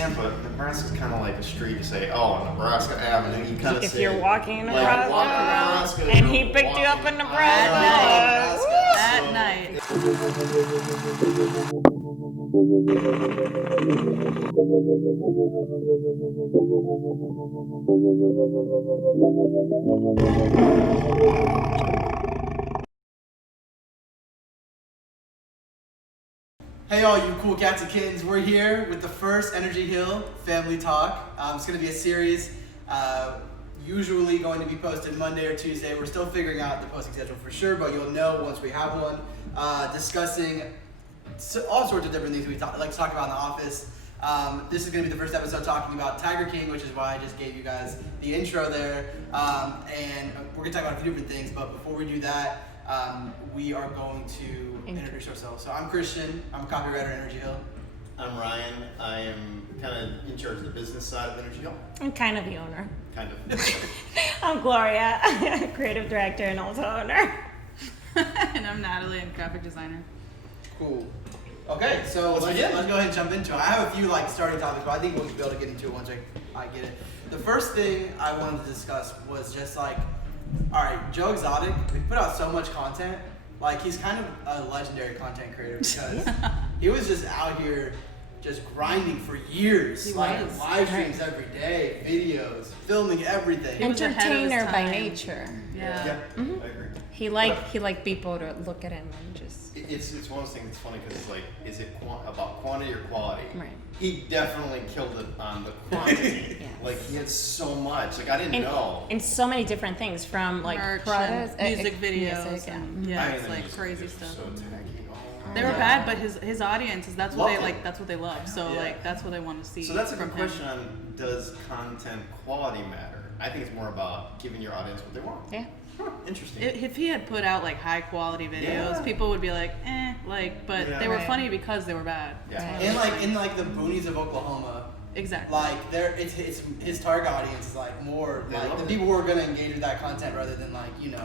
Tampa, Nebraska's kind of like a street. You say, oh, Nebraska Avenue. You kind of If say, you're walking in like, Nebraska, walk in Nebraska, and you're he picked you up walking in Nebraska. At night. Hey all you cool cats and kittens, we're here with the first Energy Hill family talk. It's going to be a series, usually going to be posted Monday or Tuesday. We're still figuring out the posting schedule for sure, but you'll know once we have one. Discussing all sorts of different things we like to talk about in the office. This is going to be the first episode talking about Tiger King, which is why I just gave you guys the intro there. And we're going to talk about a few different things, but before we do that, we are going to introduce ourselves. So I'm Christian. I'm a copywriter at Energy Hill. I'm Ryan. I am kind of in charge of the business side of Energy Hill. I'm kind of the owner. Kind of. I'm Gloria, creative director and also owner. And I'm Natalie, I'm graphic designer. Cool. Okay, so let's go ahead and jump into it. I have a few starting topics, but I think we'll be able to get into it once I get it. The first thing I wanted to discuss was just all right, Joe Exotic, he put out so much content. He's kind of a legendary content creator because he was just out here just grinding for years. He was. Live streams every day, videos, filming everything. Entertainer by nature. Yeah. Mm-hmm. I agree. He liked people to look at him and just. It's one of those things that's funny because is it about quantity or quality? Right. He definitely killed it on the quantity. Yes. He had so much. I didn't know. And so many different things from Merch products, and music videos. music, And, yeah. it's music crazy videos stuff. are so tacky. Oh. They were bad, but his audience is that's what Love they it. like. That's what they love. So Yeah. that's what they want to see. So that's a from good him. question on does content quality matter? I think it's more about giving your audience what they want. Yeah. Huh, interesting. If he had put out high quality videos, Yeah. people would be but Yeah. they were Right. funny because they were bad. Yeah. In the boonies of Oklahoma, Exactly. it's his target audience is more They the love it. people who are gonna engage with that content rather than Yeah.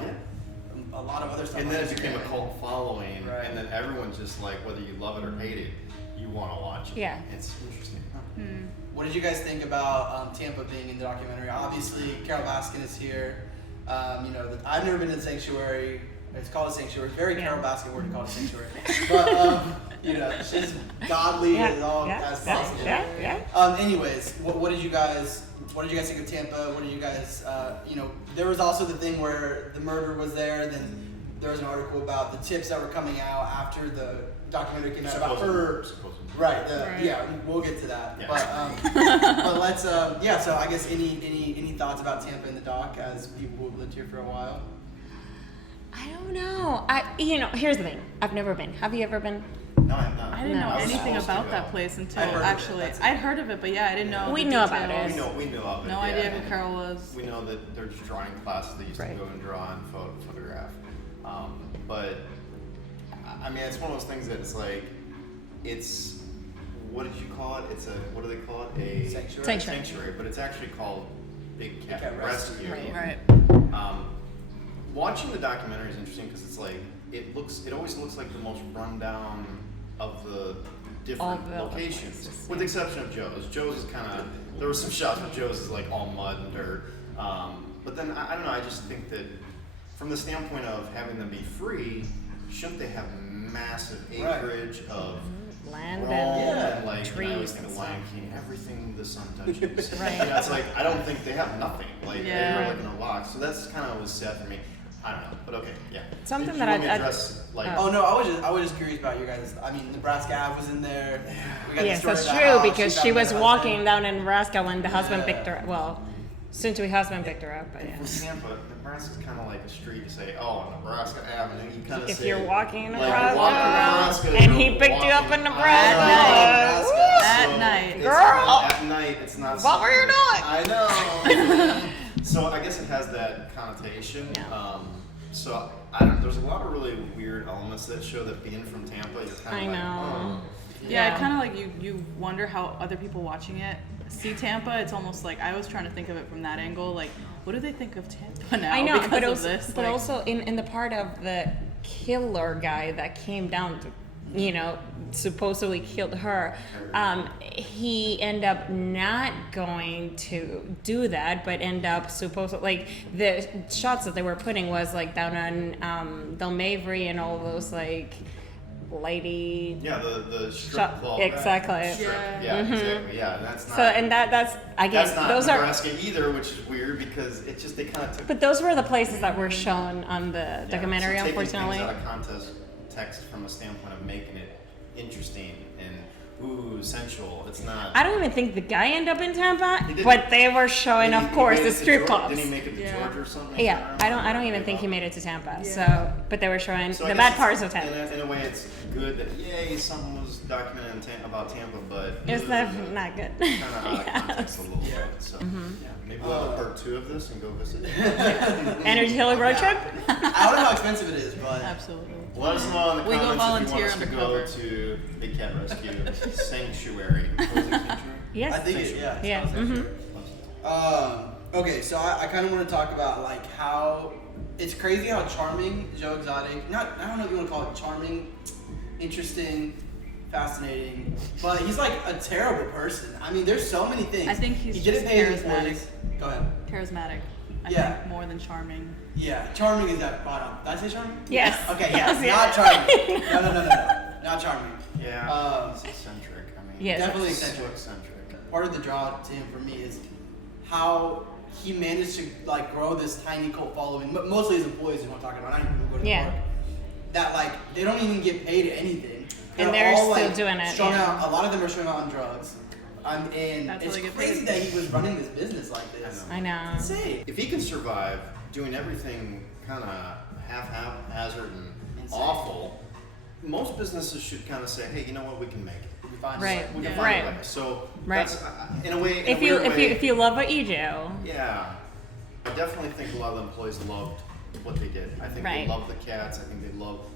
a lot of other stuff. And on then it became a Instagram. cult following, Right. and then everyone's just whether you love it or hate it, you want to watch it. Yeah. It's interesting. Huh. What did you guys think about Tampa being in the documentary? Obviously, Carole Baskin is here. I've never been to the sanctuary. It's called a sanctuary. Very Carole Baskin word to call it a sanctuary. But she's godly as possible. Yeah. Anyways, what did you guys think of Tampa? What did you guys there was also the thing where the murder was there, then there was an article about the tips that were coming out after the documentary came out about her. Supposedly. Right. Right. Yeah, we'll get to that. Yeah. But let's So I guess any thoughts about Tampa in the doc as people who have lived here for a while? I don't know. Here's the thing. I've never been. Have you ever been? No, I'm not. I didn't know I was anything supposed to about go. that place until I'd heard of it, actually that's it. I'd heard of it, but I didn't know. We the know about details. it. We know of it. No yeah. idea who Carole was. We know that there's drawing classes they used Right. to go and draw and photograph. But I mean, it's one of those things that it's what did you call it? What do they call it? A Sanctuary. sanctuary, but it's actually called Big Cat, Cat Rescue. Rescue. Right. Watching the documentary is interesting because it always looks like the most rundown of the different All the locations, places, with the exception of Joe's. Joe's is kind of there were some shots where Joe's is all mud and dirt, but then I don't know. I just think that from the standpoint of having them be free, shouldn't they have massive acreage of Land Rome and and trees I always think and of Lion King, everything the sun touches. Right. It's I don't think they have nothing. Yeah. They're in a box. So that's kind of was sad for me. I don't know, but okay, yeah. Something Did that you want me to I'd- address, Oh no, I was just curious about you guys. I mean, Nebraska Ave was in there. We got the Yes, story that's about true how because got she with was her walking husband. down in Nebraska when the husband Yeah. picked her. Well, soon-to-be husband picked her up, but yeah. For Tampa, Nebraska's kind of like a street. You say, oh, Nebraska Avenue. You kind of If say, you're walking in like, Nebraska, walk in Nebraska, and you're he picked you up walking in Nebraska. Nebraska. At So night. it's- Girl! At night, it's not. What were you doing? I know. So I guess it has that connotation. Yeah. So I don't. There's a lot of really weird elements that show that being from Tampa, you're kind of I like, know. oh. Yeah, it kind of you wonder how other people watching it see Tampa. It's almost I was trying to think of it from that angle. What do they think of Tampa now? I know, because but of also, this? but also in the part of the killer guy that came down to supposedly killed her. He ended up not going to do that, but end up supposedly the shots that they were putting was down on Del Mavry and all those lady. Yeah, the strip club. Exactly. Strip. Yeah. Exactly. Yeah, that's not. So and that's again That's not those Nebraska either, which is weird because it just they kind of took. but those were the places that were shown on the Yeah, documentary, so taking unfortunately. things out of context from a standpoint of making it interesting and sensual. It's not. I don't even think the guy ended up in Tampa, He didn't. but they were showing, Did of he course, make the it to strip Georgia? clubs. Did he make it to Yeah. Georgia or something? Yeah, I don't even think he made it to Tampa. Yeah. So, but they were showing So I the guess bad parts of it's- Tampa. In a way, it's good that yay, something was documented about Tampa, but It was definitely not good. kind of out of Yes. context a little bit. So yeah, maybe we'll have a part 2 of this and go visit. Energy Hill road trip? I don't know how expensive it is, but Absolutely. Let us know in the We go comments if you volunteer want us to go undercover. to Big Cat Rescue Sanctuary. Was it Sanctuary? Yes. I think it, yeah. Yeah. Mhm. Okay, so I kind of want to talk about how it's crazy how charming Joe Exotic. I don't know if you want to call it charming, interesting, fascinating, but he's a terrible person. I mean, there's so many things. I think he's he didn't just pay his charismatic. employees. Go ahead. Charismatic. I Yeah. think more than charming. Yeah, charming is that bottom. Did I say charming? Yes. Okay, yes, Yes, not charming. No, not charming. Yeah, he's eccentric. I mean, Yes. Definitely he's so eccentric. eccentric. Part of the draw to him for me is how he managed to grow this tiny cult following. Mostly his employees is what I'm talking about. I don't even go to the Yeah. park. That they don't even get paid anything. And they're all, still doing it, Strung yeah. out. A lot of them are strung out on drugs. And That's how it's they get crazy paid. that he was running this business like this. I know. Insane. If he can survive doing everything kind of haphazard and Insane. awful, most businesses should kind of say, hey, you know what, we can make it. We can find Right. something. We can Yeah. find Right. a way. So Right. that's in a way. If you love what you do, Yeah, I definitely think a lot of the employees loved what they did. I think Right. they loved the cats. I think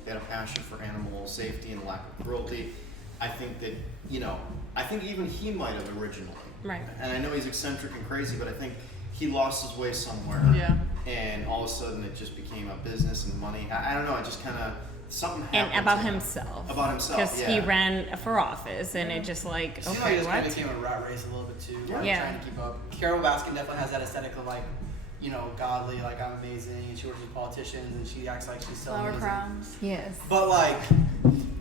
they had a passion for animal safety and lack of cruelty. I think that I think even he might have originally. Right. And I know he's eccentric and crazy, but I think he lost his way somewhere. Yeah. And all of a sudden it just became a business and money. I don't know. It just kind of something happened. and about to him. himself. About himself, Because he yeah. ran for office, and it just It seemed like it okay, just kind what? of became a rat race a little bit too. Yeah. Trying to keep up. Carole Baskin definitely has that aesthetic of godly, I'm amazing, and she works with politicians, and she acts like she's so Flower amazing. crowns. Yes. But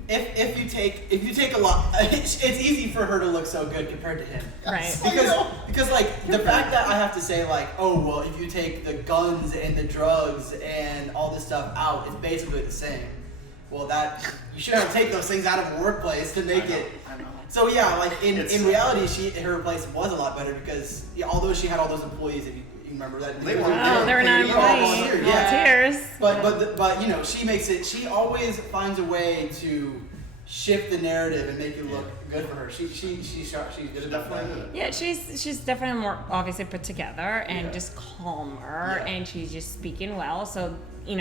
if you take a lot, it's easy for her to look so good compared to him. Right. Because the fact that I have to say oh well, if you take the guns and the drugs and all this stuff out, it's basically the same. Well, that you shouldn't have to take those things out of a workplace to make it. I know. So yeah, It's- in reality, her place was a lot better because although she had all those employees, if you remember that, They weren't- Oh, they were not They were all employees. volunteers, Volunteers. But she makes it. She always finds a way to shift the narrative and make it look good for her. She's good at that. Definitely. Yeah, she's definitely more obviously put together and Yeah. just calmer, Yeah. and she's just speaking well. So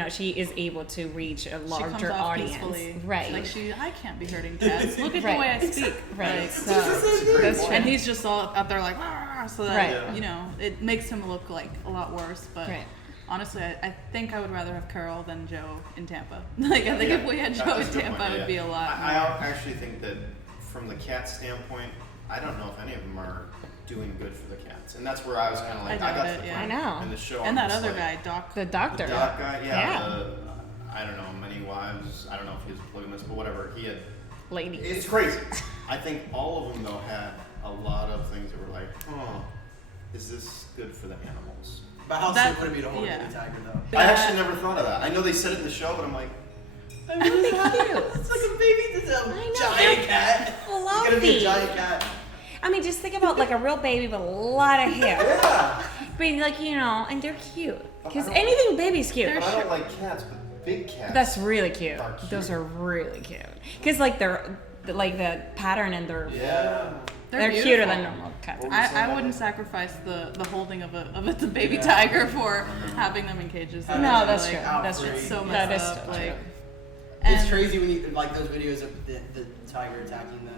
she is able to reach a She comes larger off audience, peacefully. right? I can't be hurting cats. Look at Right. the way I speak. Right. Like, So It's a great that's point. true. and he's just all out there so that Right. it makes him look a lot worse. But Right. honestly, I think I would rather have Carole than Joe in Tampa. I think if we had Joe That's in a good Tampa, point, it would be a lot. I actually think that from the cat standpoint, I don't know if any of them are doing good for the cats, and that's where I was kind of I I doubt got it, to the yeah. point I know. in the show. And I'm that just other like, guy, Doc. the doctor. the doc guy, Yeah. I don't know, many wives. I don't know if he was polygamous, but whatever. He had. Lady. It's crazy. I think all of them though had a lot of things that were like, oh, is this good for the animals? But how That- sick would it be to hold yeah. a baby tiger though? I actually never thought of that. I know they said it in the show, but I'm like, Aren't they cute? It's like a baby. It's a I know, giant they're cat. It's gonna be a fluffy. giant cat. I mean, just think about a real baby with a lot of hair. Yeah. But and they're cute. Because I don't- anything baby's cute. but I don't like cats, but big cats. That's really cute. Are cute. Those are really cute. Because they're the pattern and they're Yeah. they're cuter beautiful. than normal cats. Well, I wouldn't sacrifice the holding of a baby tiger for having them in cages. No, that's true. out That's free. true. It's so That messed is up. true. Like, It's and- crazy when you those videos of the tiger attacking the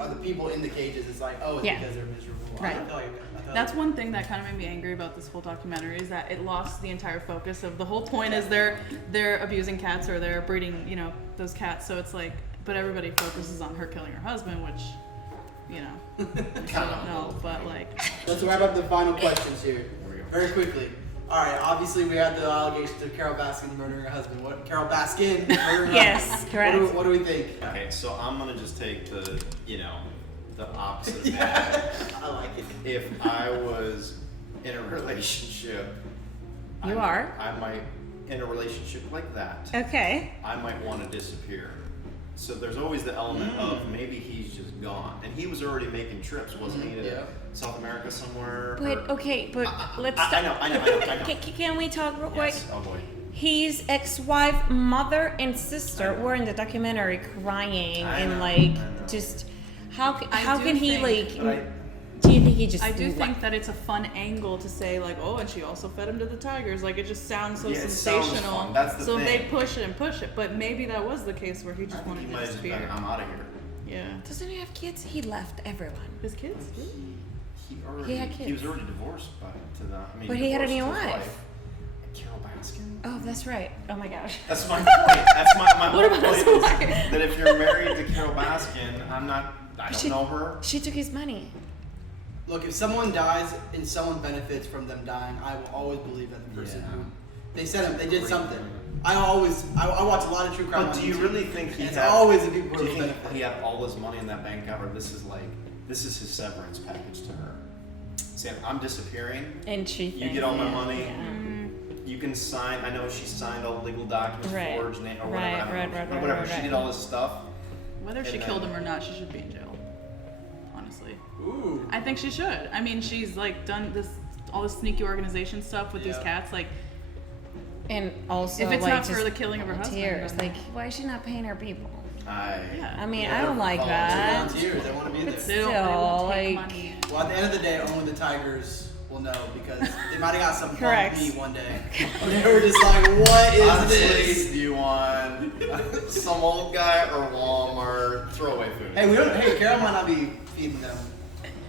other people in the cages. It's oh, it's Yeah. because they're miserable. Right. I feel That's one thing that kind of made me angry about this whole documentary is that it lost the entire focus of the whole point is they're abusing cats or they're breeding those cats, so it's but everybody focuses on her killing her husband, which, you know, I don't know, but like. Let's wrap up the final questions here. Here we go. Very quickly. All right. Obviously, we had the allegations of Carole Baskin murdering her husband. Carole Baskin murdering her Yes, husband. correct. What do we think? Okay, so I'm gonna just take the opposite of Yeah, that. I like it. If I was in a relationship, You are? I might, in a relationship like that, Okay. I might want to disappear. So there's always the element of maybe he's just gone, and he was already making trips, wasn't he, to Yeah. South America somewhere? But okay, but let's. I know. Can we talk real quick? Yes. Oh boy. His ex-wife, mother, and sister were in the documentary crying I and know, like I know. just how I how do can he think- But like? Do you think he just? I do think that it's a fun angle to say like, oh, and she also fed him to the tigers. Like it just sounds so Yeah, it sounds sensational. fun. That's the so thing. they push it and push it. But maybe that was the case where he I just think wanted he to might have just been, disappear. I'm out of here. Yeah. Doesn't he have kids? He left everyone. His kids? He had was kids. already divorced to the. I mean, But he had a new divorced his wife. Carole Baskin. Oh, that's right. Oh my gosh. That's my point. That's my whole about point his is wife? that if you're married to Carole Baskin, I don't know her. She took his money. Look, if someone dies and someone benefits from them dying, I will always believe that the person Yeah. who they said them, they did something. I watch a lot of true crime. But on do you YouTube, really think and he it's had? always the people Do who you think benefit. he had all his money in that bank account, or this is his severance package to her? Saying, I'm disappearing. And she. You thinks- get all my yeah, money. yeah. You can sign. I know she signed all the legal documents, Right. forged name, or Right, whatever. I don't know. right, Whatever. right, She right. did all this stuff. Whether she And killed then- him or not, she should be in jail. Honestly. Ooh. I think she should. I mean, she's like done all this sneaky organization stuff with these Yeah. cats. Like, And also, if it's like, not for just the killing of her husband, volunteers. then- Like, why is she not paying her people? yeah. I mean, Yeah, I don't like volunteer. that. Volunteers, they want to be But there. They don't. They Still, won't take like- money. Well, at the end of the day, only the Tigers will know because they might have got some Correct. bump me one day. They were just like, "What is Honestly, this?" do you want some old guy or Walmart throwaway food? Hey, we don't. Hey, Carole might not be feeding them.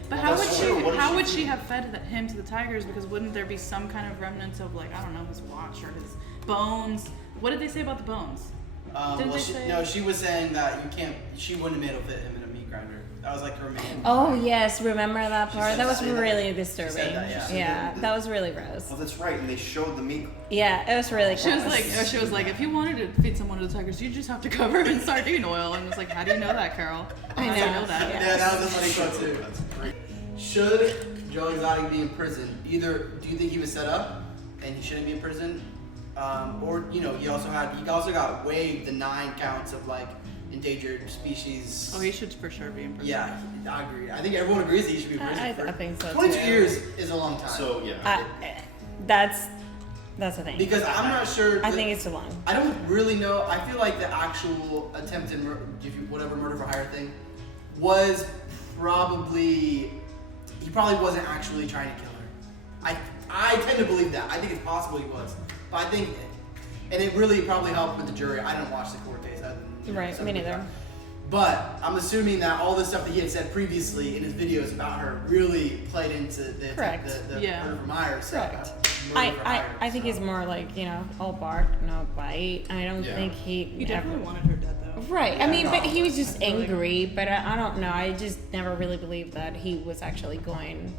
But Well, how that's would true. she? What if How she would did? she have fed him to the tigers? Because wouldn't there be some kind of remnants of like I don't know his watch or his bones? What did they say about the bones? Didn't Well, they say- no, she was saying that you can't. She wouldn't have been able to fit him in a meat grinder. That was like her main. Oh yes, remember that part? said That was that. really disturbing. She said that, yeah. Yeah, that was really gross. Oh, that's right. And they showed the meat. Yeah, it was really gross. She was like, if you wanted to feed someone to the tigers, you just have to cover him in sardine oil. And it was like, how do you know that, Carole? I How do you know, know that? yeah. Yeah, that was a funny quote too. That's great. Should Joe Exotic be in prison? Either do you think he was set up and he shouldn't be in prison, or he also got waived the 9 counts of like endangered species. Oh, he should for sure be in prison. Yeah, I agree. I think everyone agrees that he should be in prison. I for- think so 22 too. years is a long time. So yeah. That's the thing. because I'm not sure. I think it's too long. I don't really know. I feel like the actual attempted murder for hire thing was probably he probably wasn't actually trying to kill her. I tend to believe that. I think it's possible he was, but I think, and it really probably helped with the jury. I didn't watch the court case. Other than, Right, some me of the neither. time. But I'm assuming that all the stuff that he had said previously in his videos about her really played into the Correct. the Yeah. murder for hire. Correct. Murder for hire, I think so. it's more like, all bark, no bite. I don't Yeah. think He he definitely ever. wanted her dead though. Right. I mean, but he was just Really? angry. But I don't know. I just never really believed that he was actually going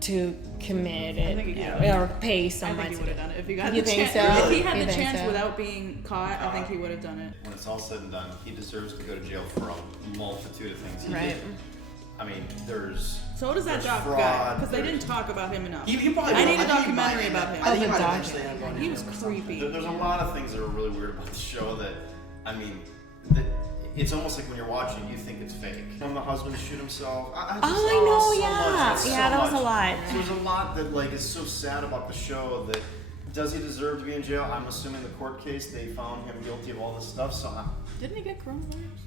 to commit it think, yeah. or pay I someone think he to would do have it. done it if he got You the think chance. so? If he had You the think chance so? without being caught, I think he would have done it. When it's all said and done, he deserves to go to jail for a multitude of things. He Right. did. I mean, there's. So does that there's job fraud, guy? Because they there's- didn't talk about him enough. He probably I will. need a think he might documentary end about up- him. I think Oh, he the might doc- eventually end up going He in was jail for something. creepy. There's a lot of things that are really weird about the show that, I mean, that it's almost like when you're watching, you think it's fake. When the husband shoot himself, I just Oh, I saw know, so yeah. much. It's Yeah, so that was a much. lot. So there's a lot that like is so sad about the show that does he deserve to be in jail? I'm assuming the court case they found him guilty of all this stuff. So Didn't he get coronavirus?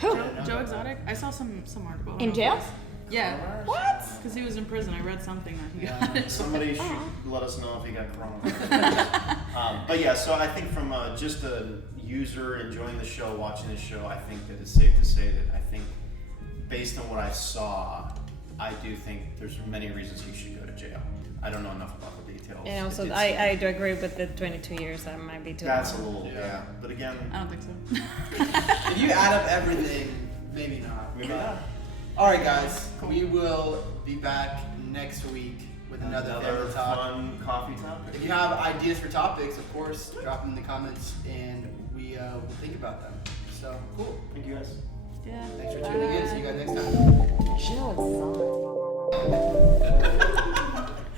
Who? Joe Exotic? I saw some article. I don't In know if jail? it was- Yeah. What? Because he was in prison. I read something that he got it. somebody should let us know if he got coronavirus. But yeah, so I think from just a user enjoying the show, watching the show, I think that it's safe to say that I think based on what I saw, I do think there's many reasons he should go to jail. I don't know enough about the details. And also, It did I do agree with the 22 years. That might be too That's a long. little, Yeah. But again, I don't think so. If you add up everything, maybe not. maybe But- not. All right, guys. We will be back next week with another family talk. fun coffee topic. If you have ideas for topics, of course, drop them in the comments and we will think about them. So cool. Thank you guys. Yeah. Thanks for tuning in. See you guys next